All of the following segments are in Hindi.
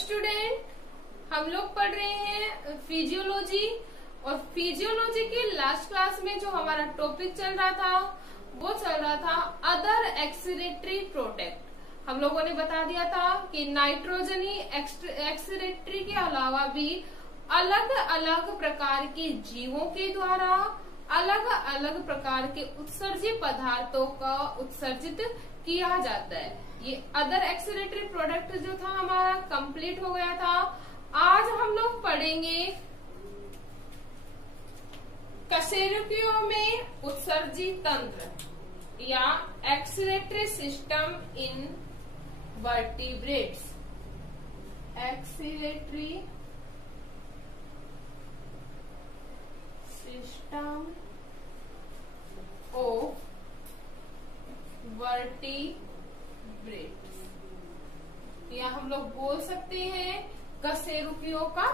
स्टूडेंट, हम लोग पढ़ रहे हैं फिजियोलॉजी। और फिजियोलॉजी के लास्ट क्लास में जो हमारा टॉपिक चल रहा था वो चल रहा था अदर एक्सरेटरी प्रोडक्ट। हम लोगों ने बता दिया था कि नाइट्रोजनी एक्सरेटरी के अलावा भी अलग अलग प्रकार के जीवों के द्वारा अलग अलग प्रकार के उत्सर्जी पदार्थों का उत्सर्जित किया जाता है। ये अदर एक्सरेटरी प्रोडक्ट जो था हमारा कंप्लीट हो गया था। आज हम लोग पढ़ेंगे कशेरुकियों में उत्सर्जी तंत्र या excretory system in vertebrates. Excretory system of vertebrates, या हम लोग बोल सकते हैं कशेरुकियों का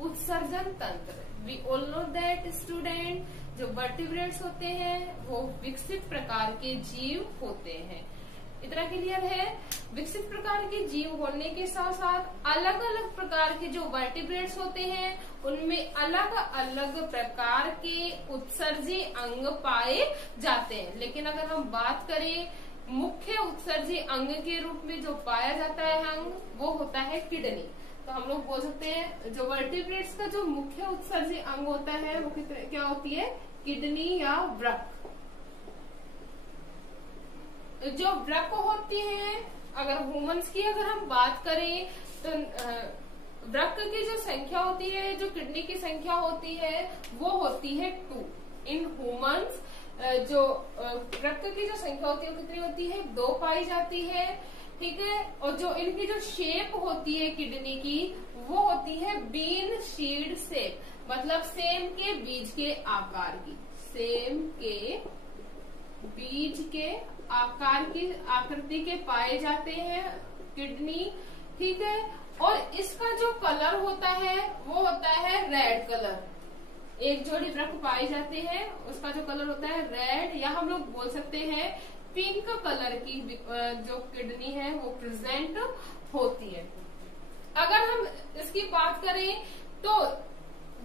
उत्सर्जन तंत्र। We all know that student, जो वर्टिब्रेट्स होते हैं वो विकसित प्रकार के जीव होते हैं। इतना क्लियर है। विकसित प्रकार के जीव होने के साथ साथ अलग अलग प्रकार के जो वर्टिब्रेट्स होते हैं उनमें अलग अलग प्रकार के उत्सर्जी अंग पाए जाते हैं। लेकिन अगर हम बात करें मुख्य उत्सर्जी अंग के रूप में जो पाया जाता है अंग, वो होता है किडनी। तो हम लोग बोल सकते हैं जो वर्टिब्रेट्स का जो मुख्य उत्सर्जी अंग होता है वो क्या होती है? किडनी या वृक्क। जो वृक्क होती है, अगर ह्यूमंस की अगर हम बात करें तो वृक्क की जो संख्या होती है, जो किडनी की संख्या होती है वो होती है 2 इन ह्यूमंस। जो वृक्क की जो संख्या होती है वो कितनी होती है? 2 पाई जाती है। ठीक है। और जो इनकी जो शेप होती है किडनी की वो होती है बीन शीड शेप, मतलब सेम के बीज के आकार की। सेम के बीज के आकार की आकृति के पाए जाते हैं किडनी। ठीक है। और इसका जो कलर होता है वो होता है रेड कलर। एक जोड़ी वृक्क पाए जाते हैं, उसका जो कलर होता है रेड, या हम लोग बोल सकते हैं पिंक कलर की जो किडनी है वो प्रेजेंट होती है। अगर हम इसकी बात करें तो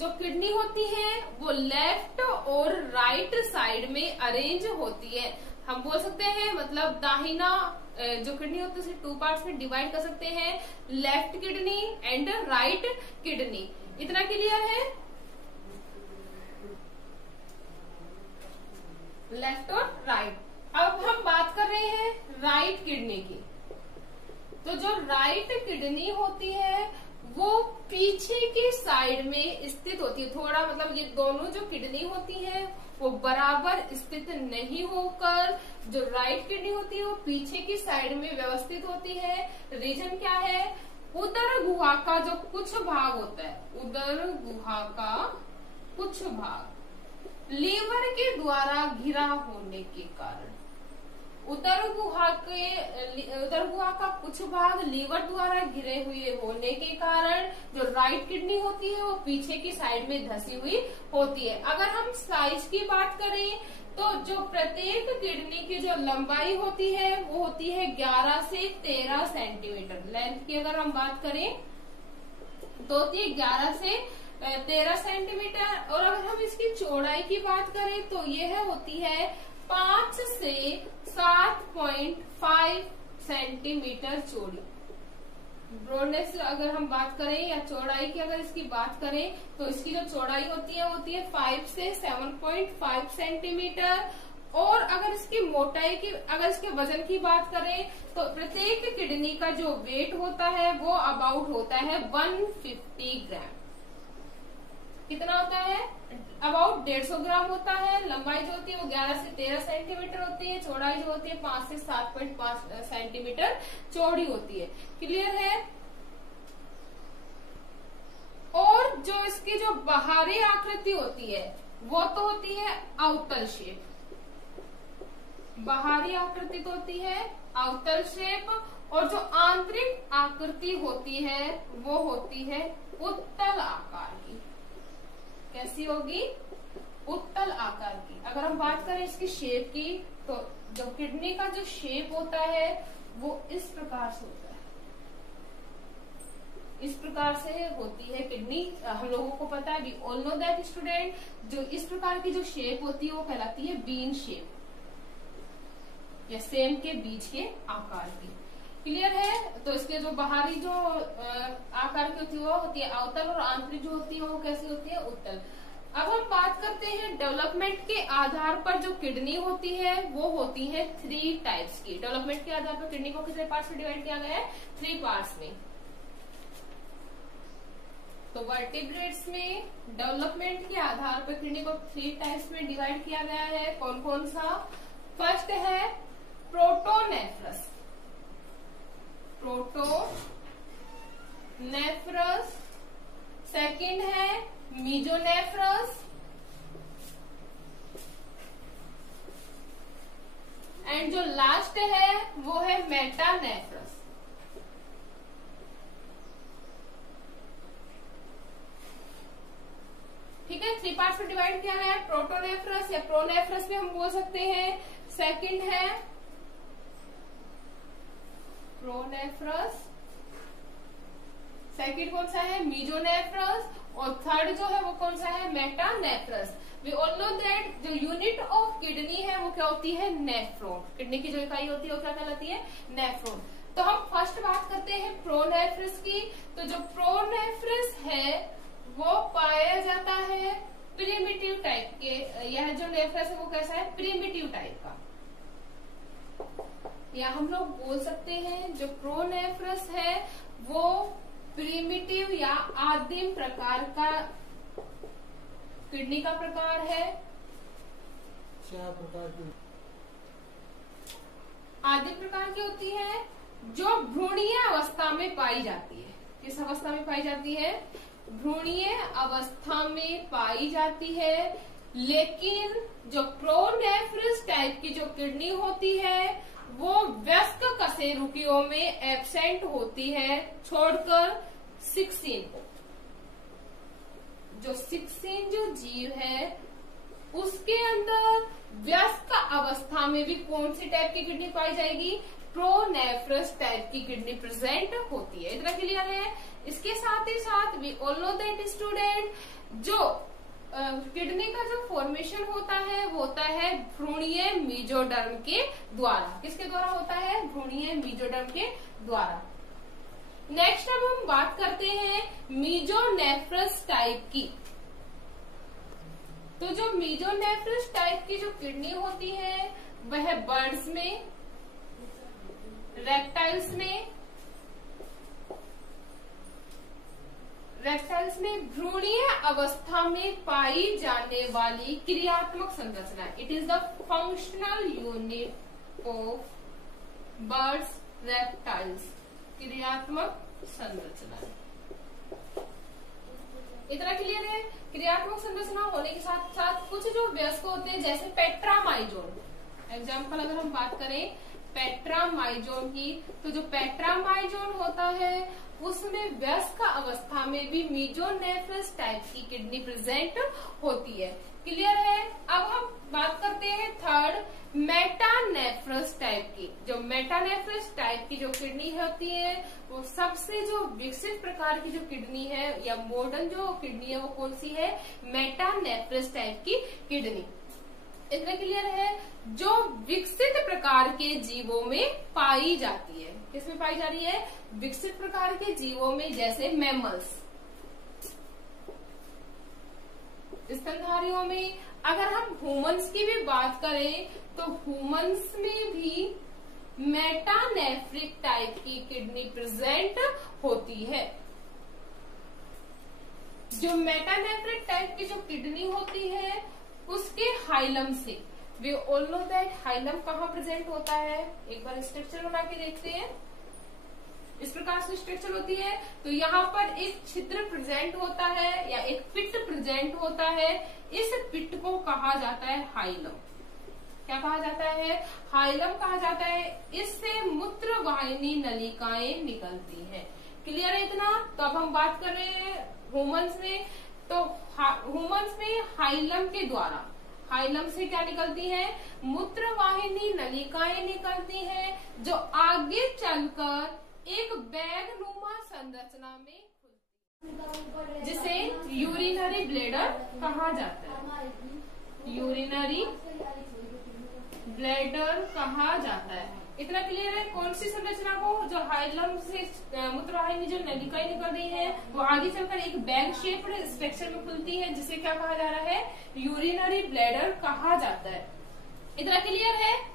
जो किडनी होती है वो लेफ्ट और राइट साइड में अरेंज होती है। हम बोल सकते हैं मतलब दाहिना जो किडनी होती है उसे 2 पार्ट्स में डिवाइड कर सकते हैं, left kidney and right kidney. इतना क्लियर है? लेफ्ट और राइट। अब हम बात कर रहे हैं राइट किडनी की। तो जो राइट किडनी होती है वो पीछे की साइड में स्थित होती है। थोड़ा मतलब ये दोनों जो किडनी होती है वो बराबर स्थित नहीं होकर जो राइट किडनी होती है वो पीछे की साइड में व्यवस्थित होती है। रीजन क्या है? उदर गुहा का जो कुछ भाग होता है, उदर गुहा का कुछ भाग लीवर के द्वारा घिरा होने के कारण, उदर गुहा का कुछ भाग लीवर द्वारा घिरे हुए होने के कारण जो राइट किडनी होती है वो पीछे की साइड में धसी हुई होती है। अगर हम साइज की बात करें तो जो प्रत्येक किडनी की जो लंबाई होती है वो होती है 11 से 13 सेंटीमीटर। लेंथ की अगर हम बात करें तो होती है 11 से 13 सेंटीमीटर। और अगर हम इसकी चौड़ाई की बात करें तो यह होती है 5 से 7.5 सेंटीमीटर चौड़ी। ब्रॉडनेस अगर हम बात करें या चौड़ाई की अगर इसकी बात करें तो इसकी जो चौड़ाई होती है 5 से 7.5 सेंटीमीटर। और अगर इसकी मोटाई की, अगर इसके वजन की बात करें तो प्रत्येक किडनी का जो वेट होता है वो अबाउट होता है 150 ग्राम। कितना होता है? अबाउट 150 ग्राम होता है। लंबाई जो होती है वो 11 से 13 सेंटीमीटर होती है। चौड़ाई जो होती है 5 से 7.5 सेंटीमीटर चौड़ी होती है। क्लियर है? और जो इसकी जो बाहरी आकृति होती है वो तो होती है आउटर शेप। बाहरी आकृति तो होती है आउटर शेप, और जो आंतरिक आकृति होती है वो होती है उत्तल आकार की। कैसी होगी? उत्तल आकार की। अगर हम बात करें इसकी शेप की तो जो किडनी का जो शेप होता है वो इस प्रकार से होता है। इस प्रकार से होती है किडनी। हम लोगों को पता है, we all know that student, जो इस प्रकार की जो शेप होती है वो कहलाती है बीन शेप, या सेम के बीज के आकार की। क्लियर है? तो इसके जो बाहरी जो आकार की होती है वो होती है अवतल, और आंतरिक जो होती है वो कैसी होती है? उत्तल। अब हम बात करते हैं डेवलपमेंट के आधार पर जो किडनी होती है वो होती है 3 टाइप्स की। डेवलपमेंट के आधार पर किडनी को कितने पार्ट्स में डिवाइड किया गया है? 3 पार्ट्स में। तो वर्टिब्रेट्स में डेवलपमेंट के आधार पर किडनी को 3 टाइप्स में डिवाइड किया गया है। कौन कौन सा? फर्स्ट है प्रोटोनेफ्रस, प्रोटोनेफ्रस। सेकंड है मीजोनेफ्रस, एंड जो लास्ट है वो है मेटानेफ्रस। ठीक है, 3 पार्ट्स में डिवाइड किया गया है। प्रोटोनेफ्रस या प्रोनेफ्रस में हम बोल सकते हैं। सेकंड है प्रोनेफ्रस, सेकंड कौन सा है? मीजोनेफ्रस, और थर्ड जो है वो कौन सा है? मेटानेफ्रस। वी ऑल नो दैट जो यूनिट ऑफ किडनी है वो क्या होती है? नेफ्रॉन। किडनी की जो इकाई होती है वो क्या कहलाती है? नेफ्रॉन। तो हम फर्स्ट बात करते हैं प्रोनेफ्रस की। तो जो प्रोनेफ्रस है वो पाया जाता है प्रिमिटिव टाइप के। यह जो नेफ्रस है वो कैसा है? प्रिमिटिव टाइप का। या हम लोग बोल सकते हैं जो प्रोनेफ्रस है वो प्रिमिटिव या आदिम प्रकार का किडनी का प्रकार है। क्या प्रकार की? आदिम प्रकार की होती है जो भ्रूणीय अवस्था में पाई जाती है। किस अवस्था में पाई जाती है? भ्रूणीय अवस्था में पाई जाती है। लेकिन जो प्रोनेफ्रस टाइप की जो किडनी होती है वो वयस्क कशेरुकियों में एब्सेंट होती है, छोड़कर सिक्सीन को। जो सिक्सीन जो जीव है उसके अंदर वयस्क अवस्था में भी कौन सी टाइप की किडनी पाई जाएगी? प्रोनेफ्रस टाइप की किडनी प्रेजेंट होती है। इतना क्लियर है? इसके साथ ही साथ we all know that student, जो किडनी का जो फॉर्मेशन होता है वो होता है भ्रूणीय मीजोडर्म के द्वारा। किसके द्वारा होता है? भ्रूणीय मीजोडर्म के द्वारा। नेक्स्ट अब हम बात करते हैं मीजोनेफ्रस टाइप की। तो जो मीजोनेफ्रस टाइप की जो किडनी होती है वह बर्ड्स में, रेप्टाइल्स में भ्रूणीय अवस्था में पाई जाने वाली क्रियात्मक संरचना। It is the functional unit of birds, reptiles. क्रियात्मक संरचना। इतना क्लियर है? क्रियात्मक संरचना होने के साथ साथ कुछ जो वयस्क होते हैं जैसे पेट्रामाइजोन, एग्जाम्पल अगर हम बात करें पेट्रामाइजोन की, तो जो पेट्रामाइजोन होता है उसमें वयस्क अवस्था में भी मीजोनेफ्रस टाइप की किडनी प्रेजेंट होती है। क्लियर है? अब हम बात करते हैं थर्ड मेटानेफ्रस टाइप की। जो मेटानेफ्रस टाइप की जो किडनी होती है वो सबसे जो विकसित प्रकार की जो किडनी है या मॉडर्न जो किडनी है वो कौन सी है? मेटानेफ्रस टाइप की किडनी। इतना क्लियर है? जो विकसित प्रकार के जीवों में पाई जाती है। किसमें पाई जा रही है? विकसित प्रकार के जीवों में, जैसे मैमल्स, स्तनधारियों में। अगर हम ह्यूमंस की भी बात करें तो ह्यूमंस में भी मेटानेफ्रिक टाइप की किडनी प्रेजेंट होती है। जो मेटानेफ्रिक टाइप की जो किडनी होती है उसके हाइलम से, we all know that hilum कहाँ प्रेजेंट होता है? एक बार स्ट्रक्चर बना के देखते हैं। इस प्रकार से स्ट्रक्चर होती है। तो यहाँ पर एक छिद्र प्रेजेंट होता है या एक पिट प्रेजेंट होता है। इस पिट को कहा जाता है हाइलम। क्या कहा जाता है? हाइलम कहा जाता है। इससे मूत्र वाहिनी नलिकाएं निकलती हैं। क्लियर है इतना? तो अब हम बात कर रहे हैं ह्यूमंस में। तो ह्यूमंस में हाइलम के द्वारा, हाइलम से क्या निकलती है? मूत्रवाहिनी नलिकाएं निकलती हैं जो आगे चलकर एक बैग नुमा संरचना में जिसे यूरिनरी ब्लैडर कहा जाता है। यूरिनरी ब्लैडर कहा जाता है। इतना क्लियर है। कौन सी संरचना को, जो हाइलम से मूत्रवाहिनी में जो नलिकाएं निकल रही है वो आगे चलकर एक बैग शेप्ड स्ट्रक्चर में खुलती है, जिसे क्या कहा जा रहा है, यूरिनरी ब्लैडर कहा जाता है। इतना क्लियर है।